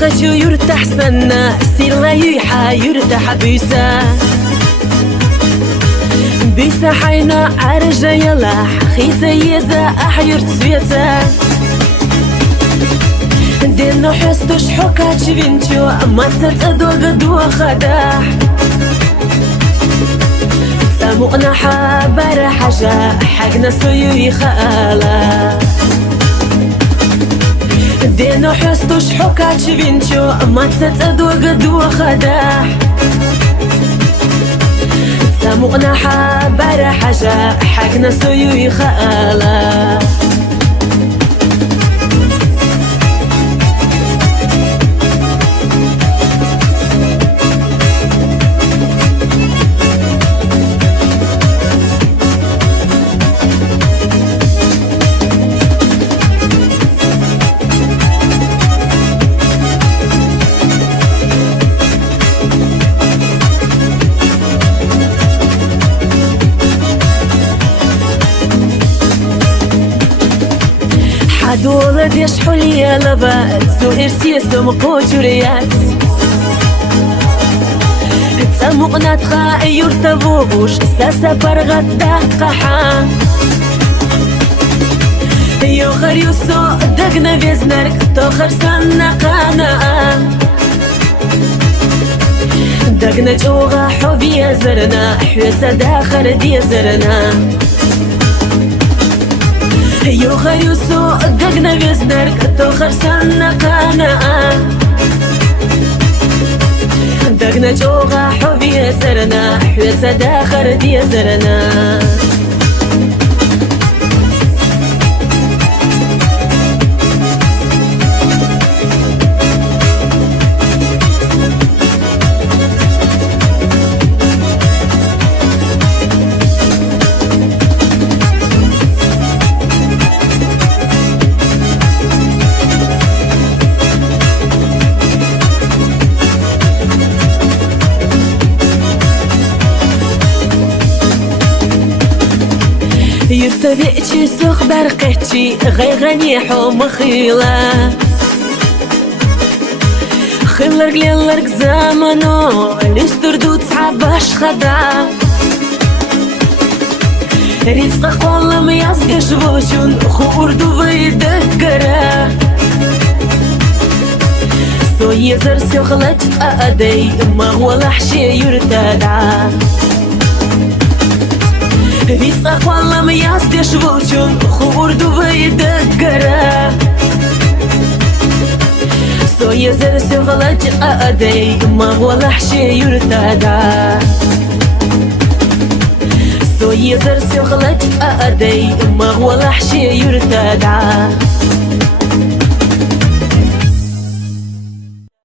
خجو يرتاح سنة سير لا يحا يرتاح بيسا بيسا حينا عرجة يلاح خيزة يزا أحير تسويتا دينو حستوش حكاتش بنتو ما تتأدو قدو خداح سامونا حابر حاجة حقنا سيوي خالا دينو حستوش حكاتش بنتو ما تتأدو قدو خداح سامونا حابر حاجة حقنا سيوي خالا دولة ديش حلية لبات سوئر سيسم قوجريات تسمقنا تخاء يرتبوش ساسا برغت دقحا يوخر يوسو دقنا بيزنرك توخر سنة قانا دقنا جوغا حبي زرنا حوسا داخل دي زرنا يوخر يوسو دقنا بيزنرك توخر سنة قانا دقنا جوغا حبي زرنا حوسا داخل دي زرنا يرتبئتي سوق برقتي غي غنيحو مخيلة خلرق ليلرق زمنو لستردو تصعباش خدا رزق قول مياسك شبوشون خوردو بيدكرا سو يزر سيخلج أدي ما هو لحشي يرتدع رزق والله مياس ديش بوشون خوردو بيدكرا سو يزر سيغلج أدي ما هو لحشي يرتدع سو يزر سيغلج أدي ما هو لحشي يرتدع